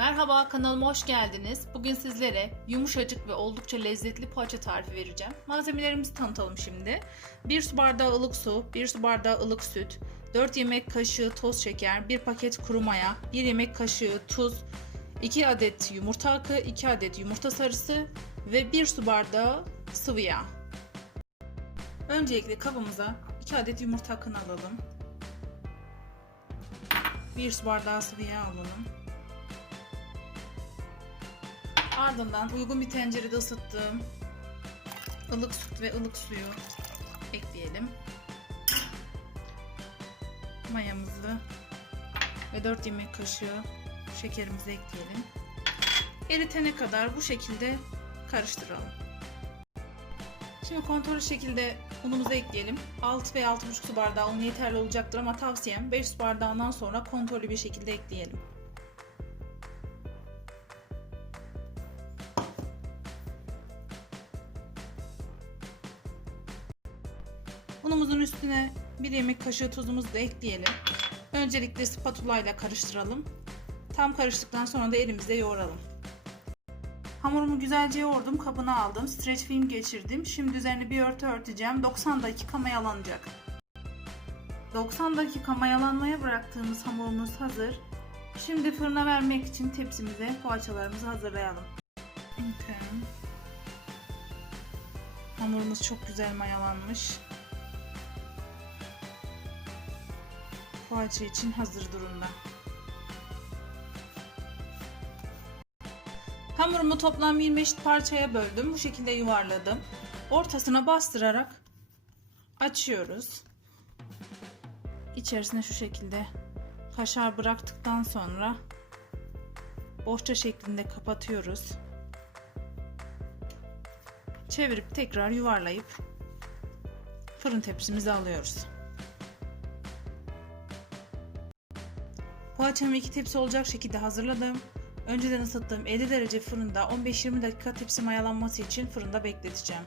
Merhaba kanalıma hoş geldiniz. Bugün sizlere yumuşacık ve oldukça lezzetli poğaça tarifi vereceğim. Malzemelerimizi tanıtalım şimdi. 1 su bardağı ılık su, 1 su bardağı ılık süt, 4 yemek kaşığı toz şeker, 1 paket kuru maya, 1 yemek kaşığı tuz, 2 adet yumurta akı, 2 adet yumurta sarısı ve 1 su bardağı sıvı yağ. Öncelikle kabımıza 2 adet yumurta akını alalım. 1 su bardağı sıvı yağ alalım. Ardından uygun bir tencerede ısıttığım ılık süt ve ılık suyu ekleyelim. Mayamızı ve 4 yemek kaşığı şekerimizi ekleyelim. Eritene kadar bu şekilde karıştıralım. Şimdi kontrollü şekilde unumuzu ekleyelim. 6 veya 6,5 su bardağı un yeterli olacaktır ama tavsiyem 5 su bardağından sonra kontrollü bir şekilde ekleyelim. Unumuzun üstüne bir yemek kaşığı tuzumuzu da ekleyelim. Öncelikle spatula ile karıştıralım. Tam karıştıktan sonra da elimizle yoğuralım. Hamurumu güzelce yoğurdum, kabına aldım, streç film geçirdim. Şimdi üzerine bir örtü örteceğim. 90 dakika mayalanacak. 90 dakika mayalanmaya bıraktığımız hamurumuz hazır. Şimdi fırına vermek için tepsimize poğaçalarımızı hazırlayalım. Bakın. Hamurumuz çok güzel mayalanmış. Poğaça için hazır durumda. Hamurumu toplam 20 eşit parçaya böldüm. Bu şekilde yuvarladım. Ortasına bastırarak açıyoruz. İçerisine şu şekilde kaşar bıraktıktan sonra bohça şeklinde kapatıyoruz. Çevirip tekrar yuvarlayıp fırın tepsimize alıyoruz. Poğaçamı iki tepsi olacak şekilde hazırladım. Önceden ısıttığım 50 derece fırında 15-20 dakika tepsi mayalanması için fırında bekleteceğim.